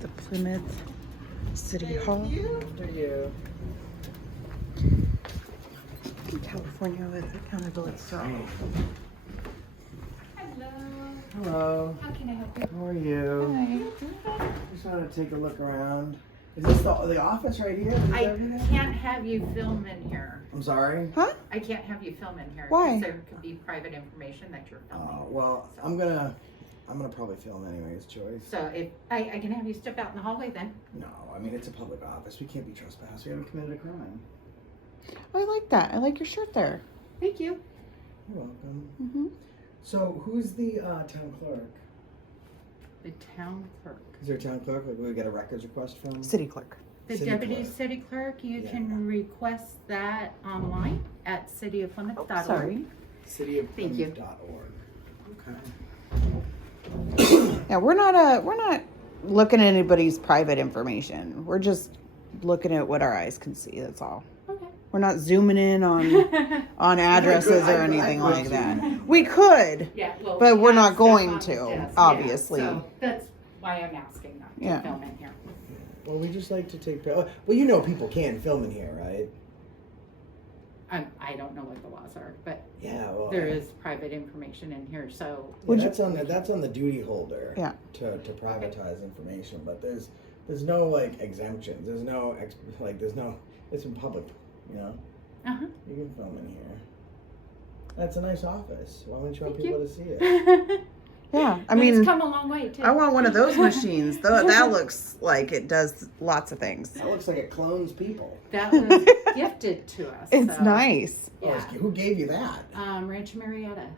The Plymouth City Hall. After you. California with accountability. Hello. How can I help you? How are you? Hi. Just want to take a look around. Is this the office right here? Is I everything? can't have you film in here. I'm sorry? Huh? I can't have you film in here. Why? Because there could be private information that you're filming. Well, So- I'm gonna probably film anyways, Joyce. So if I can have you step out in the hallway then. No, I mean, it's a public office. We can't be trespassed. We haven't committed a crime. Oh, I like that. I like your shirt there. Thank you. You're welcome. Mm-hmm. So, who's the town clerk? The town clerk. Is there a town clerk? Like, we get a records request from? City clerk. The City deputy clerk. city clerk, you Yeah. can request that online at cityofplymouth.org. Oh, sorry. Thank you. Cityofplymouth.org. Okay. Yeah, we're not looking at anybody's private information. We're just looking at what our eyes can see. That's all. Okay. We're not zooming in on addresses or anything like that. We could. Yeah, well, But we we're have not stuff going on the to, desk, obviously. Yeah, so that's why I'm asking not to Yeah. film in here. Well, we just like to take. Well, you know, people can film in here, right? I don't know what the laws are, but Yeah. Well, there is private information in here, so. Yeah, that's on the duty holder. Yeah. To privatize information, but there's no like exemptions. There's no it's in public, you know. Uh-huh. You can film in here. That's a nice office. Why wouldn't you want Thank people you. to see it? Yeah, I It's mean, come a long way too. I want one of those machines. That looks like it does lots of things. That looks like it clones people. That was gifted to us. It's so, nice. Yeah. Who gave you that? Rancho Marietta,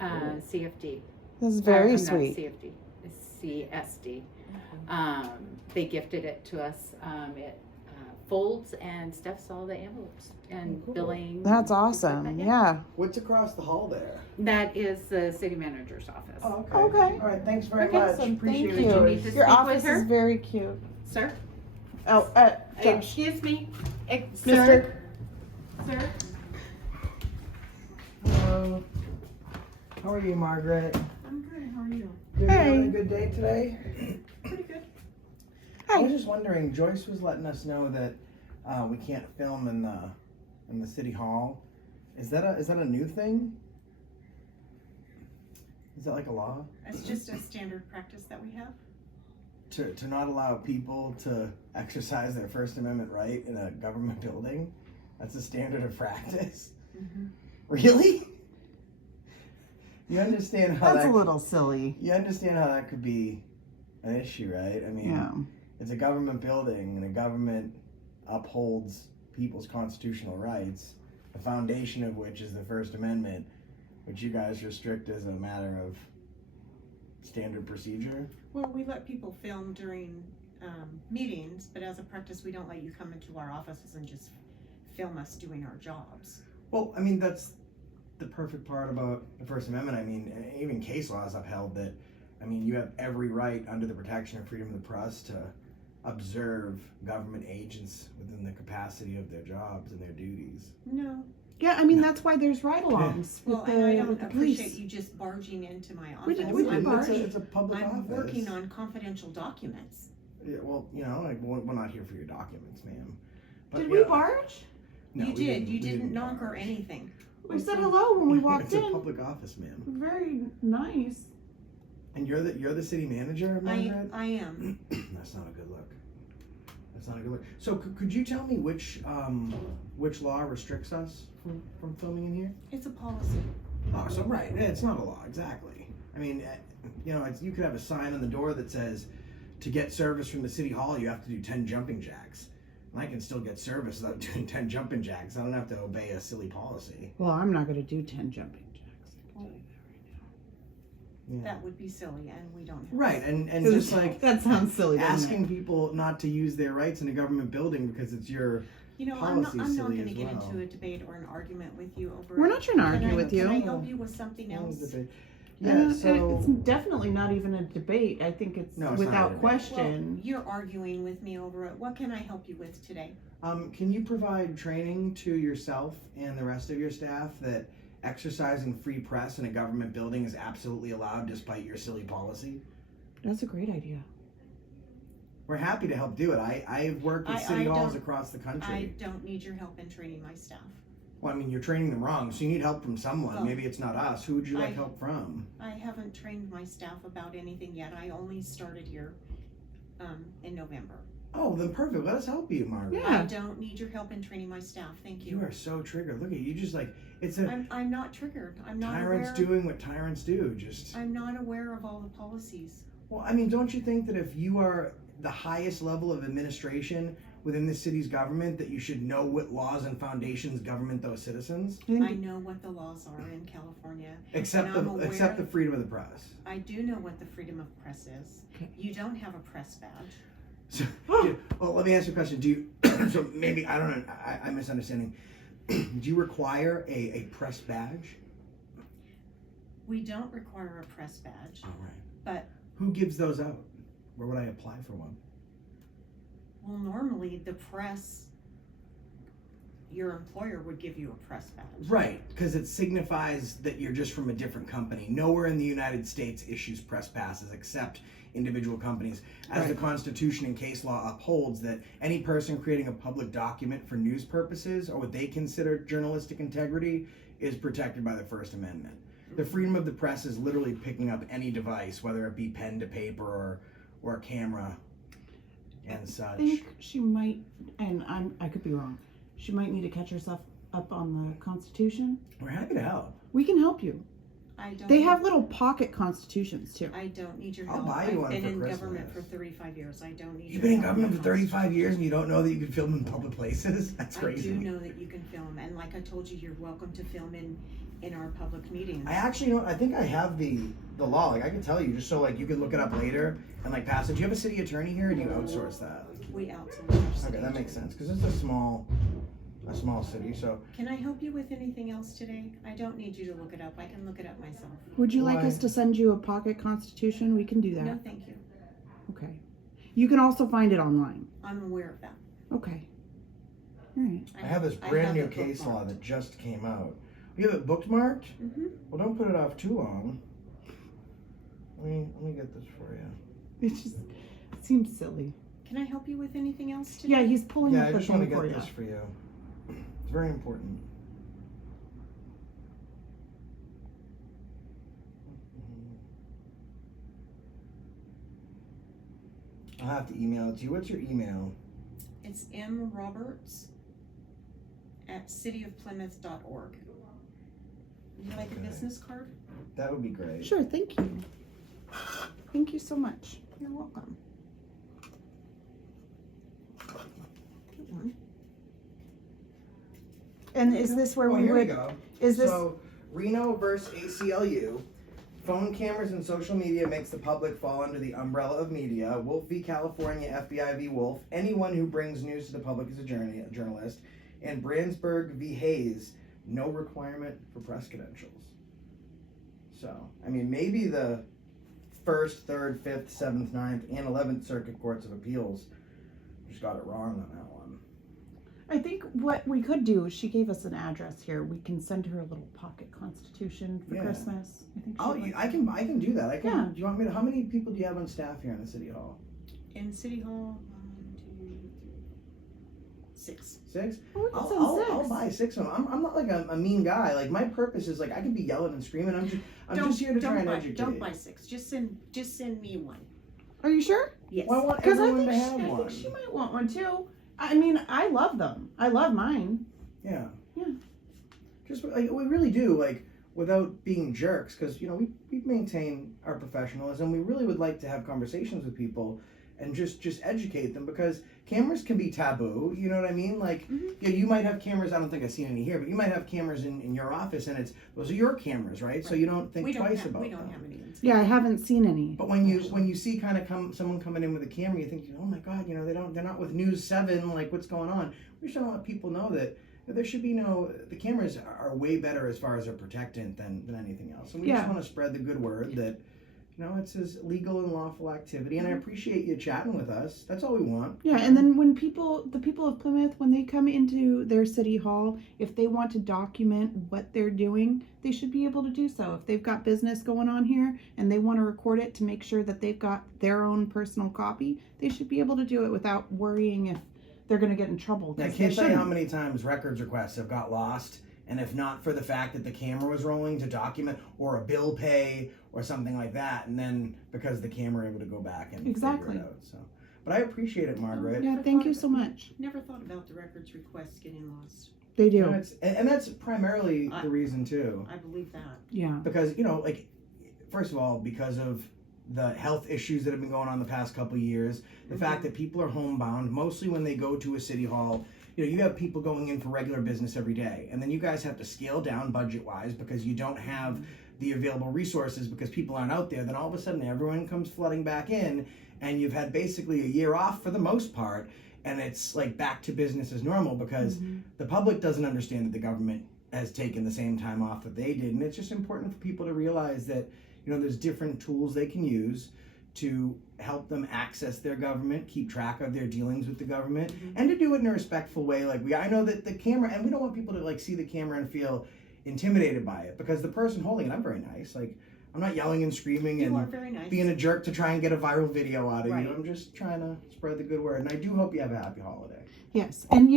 Oh, cool. CFD. This is very Not sweet. CFD, it's CSD. They gifted it to us. It folds and stuffs all the envelopes and Oh, cool. billing. That's things like awesome. that, Yeah. What's across the hall there? That is the city manager's office. Oh, okay. Okay. All right. Thanks very Okay, much. Awesome. Appreciate Thank it, you. Joyce. to Your speak with office her? is very cute. Sir? Oh, Josh. Excuse me? Mister. Sir? Hello. How are you, Margaret? I'm good, how are you? You Hey. having a good day today? Pretty good. I was just wondering. Joyce was letting us know that we can't film in the city hall. Is that a new thing? Is that like a law It's just a standard practice that we have. to not allow people to exercise their First Amendment right in a government building? That's a standard of practice. Mm-hmm. Really? You understand how That's that a little silly. You understand how that could be an issue, right? I mean, Yeah. it's a government building, and the government upholds people's constitutional rights, the foundation of which is the First Amendment, which you guys restrict as a matter of standard procedure. Well, we let people film during meetings, but as a practice, we don't let you come into our offices and just film us doing our jobs. Well, I mean, that's the perfect part about the First Amendment. I mean, even case law has upheld that. I mean, you have every right under the protection of freedom of the press to observe government agents within the capacity of their jobs and their duties. No. Yeah, I mean, that's why there's ride-alongs Well, with and I the, don't with the appreciate police. you just barging into my office. We didn't I'm, barge. It's a public I'm office. working on confidential documents. Yeah, well, you know, like, we're not here for your documents, ma'am. But, Did yeah, we barge? No, you we did. You we didn't knock or barge. anything. We said hello when we walked It's a in. public office, ma'am. Very nice. And you're the city manager, Margaret? I am. That's not a good look. That's not a good look. So could you tell me which law restricts us from filming in here? It's a policy. Oh, so right, it's not a law, exactly. I mean, you know, you could have a sign on the door that says, to get service from the city hall, you have to do 10 jumping jacks. And I can still get service without doing 10 jumping jacks. I don't have to obey a silly policy. Well, I'm not going to do 10 jumping jacks. I can tell you that right now. Yeah. That would be silly, and we don't have. Right, and just like that sounds silly. doesn't asking it? people not to use their rights in a government building because it's your You know, policy I'm not silly going to as get well. into a debate or an argument with you over. We're not trying to Can argue I- with you. Can I help you with something else? Yeah, And so it's definitely not even a debate. I think it's No, it's not a without debate. question. Well, you're arguing with me over it. What can I help you with today? can you provide training to yourself and the rest of your staff that exercising free press in a government building is absolutely allowed despite your silly policy? That's a great idea. We're happy to help do it. I've worked with city halls across the country. I don't need your help in training my staff. Well, I mean, you're training them wrong, so you need help from someone. Well, Maybe it's not us. Who would you like help from? I haven't trained my staff about anything yet. I only started here in November. Oh, then perfect. Let us help you, Margaret. Yeah. I don't need your help in training my staff. Thank you. You are so triggered. Look at you, just like it's a I'm not triggered. I'm not tyrants aware. doing what tyrants do. Just I'm not aware of all the policies. well, I mean, don't you think that if you are the highest level of administration within the city's government, that you should know what laws and foundations govern those citizens? I know what the laws are in California. Except And I'm the aware- except the freedom of the press. I do know what the freedom of press is. Okay. You don't have a press badge. So, well, let me ask you a question. Do you? So maybe I don't know. I'm misunderstanding. Do you require a press badge? We don't require a press badge, All right. but Who gives those out? Where would I apply for one? well, normally the press, your employer would give you a press badge. Right, because it signifies that you're just from a different company. Nowhere in the United States issues press passes except individual companies. As the Right. Constitution and case law upholds that any person creating a public document for news purposes or what they consider journalistic integrity is protected by the First Amendment. The freedom of the press is literally picking up any device, whether it be pen to paper or a camera and such. I think she might, and I could be wrong. She might need to catch herself up on the Constitution. We're happy to help. We can help you. I don't. They need- have little pocket constitutions too. I don't need your I'll help. buy you one I've been for in government for Christmas. 35 years. I don't need. You've your been in help government with for 35 Constitution. years and you don't know that you can film in public places? That's crazy. I do know that you can film, and like I told you, you're welcome to film in our public meetings. I actually know. I think I have the law. Like I can tell you, just so like you can look it up later and like pass it. Do you have a city attorney here, or do you outsource that? We outsource our city Okay, that makes attorney. sense because it's a small city. So Can I help you with anything else today? I don't need you to look it up. I can look it up myself. Would you like Why? us to send you a pocket Constitution? We can do that. No, thank you. Okay. You can also find it online. I'm aware of that. Okay. All right. I have this I brand have new it case law bookmarked. that just came out. You have it bookmarked? Mm-hmm. Well, don't put it off too long. Let me get this for you. It just seems silly. Can I help you with anything else today? Yeah, he's pulling Yeah, up I the just want to thing for get you. this for you. It's very important. I'll have to email it to you. What's your email? It's mroberts@cityofplymouth.org. Would you like Okay. a business card? That would be great. Sure, thank you. Thank you so much. You're welcome. Get one. And is this where we here would? we go. Is this? So, Reno versus ACLU. Phone cameras and social media makes the public fall under the umbrella of media. Wolf v. California, FBI v. Wolf. Anyone who brings news to the public is a journalist. And Brandsburg v. Hayes, no requirement for press credentials. So, I mean, maybe the 1st, 3rd, 5th, 7th, 9th, and 11th Circuit Courts of Appeals just got it wrong on that one. I think what we could do is she gave us an address here. We can send her a little pocket Constitution for Yeah. Christmas. I think. Oh, she'd like I can do that. I can. Yeah. Do you want me to? How many people do you have on staff here in the city hall? In City Hall, 1, 2, 6. 6. Oh, we can I'll, send I'll, 6. I'll buy 6 of them. I'm not like a mean guy. Like my purpose is like I could be yelling and screaming. I'm just here to try and educate. Don't buy 6. Just send me one. Are you sure? Yes. Well, I want Because I everyone think to have I one. think she might want one too. I mean, I love them. I love mine. Yeah. Yeah. Just like we really do, like without being jerks, because you know we maintain our professionalism. We really would like to have conversations with people and just educate them because cameras can be taboo. You know what I mean? Like yeah, you might have cameras. I don't think I've seen any here, but you might have cameras in your office, and those are your cameras, right? So you don't think twice about We them. don't have any. In Yeah, I haven't seen any. But when you see kind of someone coming in with a camera, you think, oh my God, you know they're not with News 7, like what's going on? We just want to let people know that there should be the cameras are way better as far as their protectant than anything else. And we just Yeah. want to spread the good word that No, it's his legal and lawful activity, and I appreciate you chatting with us. That's all we want. Yeah, and then when the people of Plymouth, when they come into their city hall, if they want to document what they're doing, they should be able to do so. If they've got business going on here and they want to record it to make sure that they've got their own personal copy, they should be able to do it without worrying if they're going to get in trouble. I 'cause can't they tell you how shouldn't. many times records requests have got lost, and if not for the fact that the camera was rolling to document, or a bill pay, or something like that, and then because the camera able to go back and Exactly. figure it out. So, but I appreciate it, Margaret. Yeah, thank you so much. Never thought about the records requests getting lost. They You know, do. and that's primarily the reason too, I believe that. Yeah. because like, first of all, because of the health issues that have been going on the past couple of years, the fact that people are homebound, mostly when they go to a city hall. You have people going in for regular business every day, and then you guys have to scale down budget-wise because you don't have the available resources because people aren't out there. Then all of a sudden, everyone comes flooding back in, and you've had basically a year off for the most part, and it's like back to business as normal because the public doesn't understand that the government has taken the same time off that they did, and it's just important for people to realize that there's different tools they can use to help them access their government, keep track of their dealings with the government, and to do it in a respectful way. Like I know that the camera, and we don't want people to see the camera and feel intimidated by it because the person holding it, I'm very nice. Like I'm not yelling and screaming You are and very nice. being a jerk to try and get a viral video out of Right. you. I'm just trying to spread the good word, and I do hope you have a happy holiday. Yes, and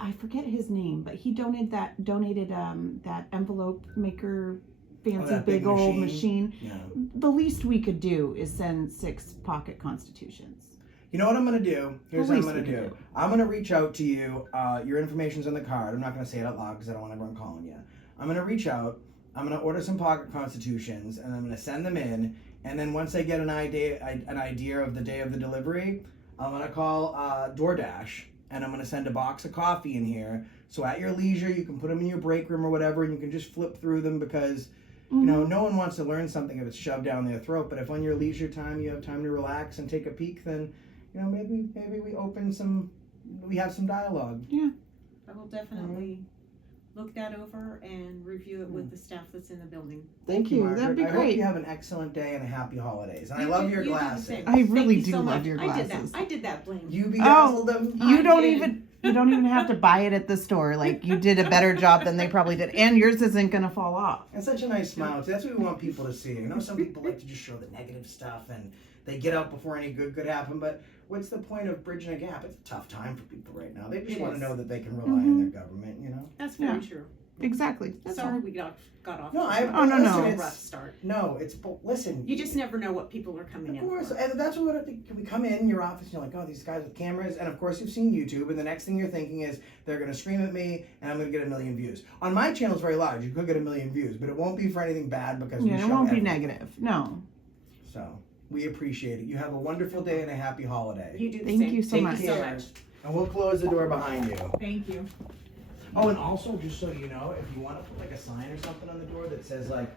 I forget his name, but he donated that envelope maker, fancy that big big old machine? machine. Yeah. The least we could do is send 6 pocket constitutions. You know what I'm gonna do? Here's what I'm least gonna we could do. do. I'm gonna reach out to you. Your information's on the card. I'm not gonna say it out loud because I don't want everyone calling you. I'm gonna reach out. I'm gonna order some pocket constitutions, and I'm gonna send them in. And then once I get an idea of the day of the delivery, I'm gonna call DoorDash, and I'm gonna send a box of coffee in here. So at your leisure, you can put them in your break room or whatever, and you can just flip through them because. No one wants to learn something if it's shoved down their throat. But if on your leisure time you have time to relax and take a peek, then maybe we have some dialogue. I will definitely look that over and review it with the staff that's in the building. Thank you, That'd Margaret. be I hope great. you have an excellent day and a happy holidays. And I You love do- your you do the glasses. same. I really Thank you do so love much. your I glasses. did that bling. You bedazzled them. You I don't did. you don't even have to buy it at the store. Like you did a better job than they probably did, and yours isn't gonna fall off. And such a nice smile. That's what we want people to see. I know some people like to just show the negative stuff and they get out before any good could happen. But what's the point of bridging a gap? It's a tough time for people right now. They just It want to is. know that they can rely on their government. That's very Yeah. true. Exactly. That's Sorry all. we got off. No, Oh, no, no. It's a rough start. No, listen. You just never know what people are coming Of in course, for. and that's what I think. We come in your office, and you're like, oh, these guys with cameras, and of course you've seen YouTube, and the next thing you're thinking is they're going to scream at me, and I'm going to get 1 million views. On my channel, it's very large. You could get 1 million views, but it won't be for anything bad because we Yeah, show it won't be everything. negative. No. So we appreciate it. You have a wonderful day and a happy holiday. You do the Thank same. you so Take much. Thank you so care. much. And we'll close the door behind you. Thank you. Oh, and also, just so you know, if you want to put like a sign or something on the door that says like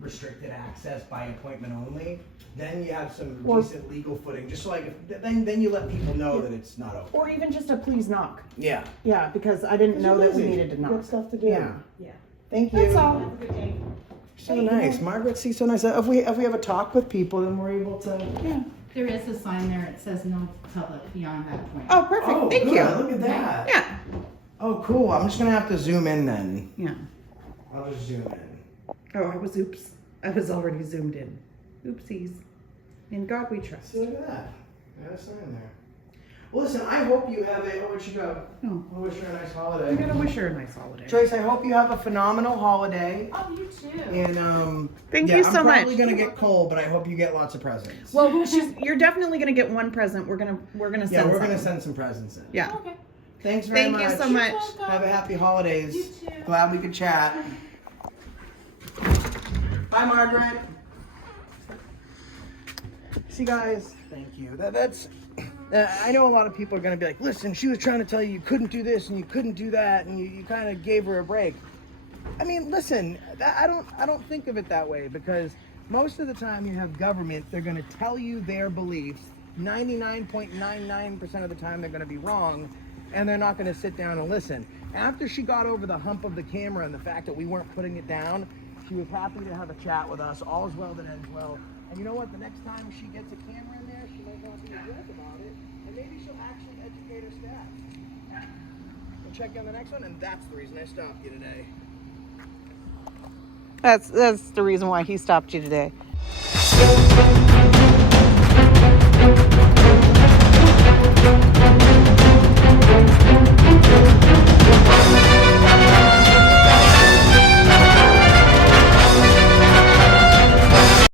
restricted access by appointment only, then you have some Or- decent legal footing. Just so like, then you let people know that it's not open. Or even just a please knock. Yeah. Yeah, because I didn't know that we needed to You knock. got stuff to do. Yeah. Yeah. Thank you. That's all. Have a good day. So nice, Margaret. See, so nice. If we have a talk with people, then we're able to. Yeah. There is a sign there, it says no public beyond that point. Oh, perfect. Oh, Thank good. you. Look at that. Yeah. Oh, cool. I'm just gonna have to zoom in then. Yeah. I'll just zoom in. Oh, I was already zoomed in. Oopsies. In God we trust. See, look at that. I got a sign there. Well, listen, I hope you have a. Oh, where'd she go? Oh, I wish her a nice I'm holiday. gonna wish her a nice holiday. Joyce, I hope you have a phenomenal holiday. Oh, you too. And Thank yeah, you so I'm much. probably gonna get cold, but I hope you get lots of presents. Well, you're definitely gonna get one present. We're gonna send. yeah, we're gonna something. send some presents in. Yeah. Okay. Thanks very Thank much. you so much. Have a happy holidays. You too. Glad we could chat. Bye, Margaret. See, guys. Thank you. That's. I know a lot of people are going to be like, listen, she was trying to tell you couldn't do this and you couldn't do that, and you kind of gave her a break. I mean, listen, I don't think of it that way, because most of the time you have government, they're going to tell you their beliefs. 99.99% of the time they're going to be wrong, and they're not going to sit down and listen. After she got over the hump of the camera and the fact that we weren't putting it down, she was happy to have a chat with us. All is well that ends well. And you know what? The next time she gets a camera in there, she might not be aggressive about it, and maybe she'll actually educate her staff. We'll check you on the next one, and that's the reason I stopped you today. That's the reason why he stopped you today.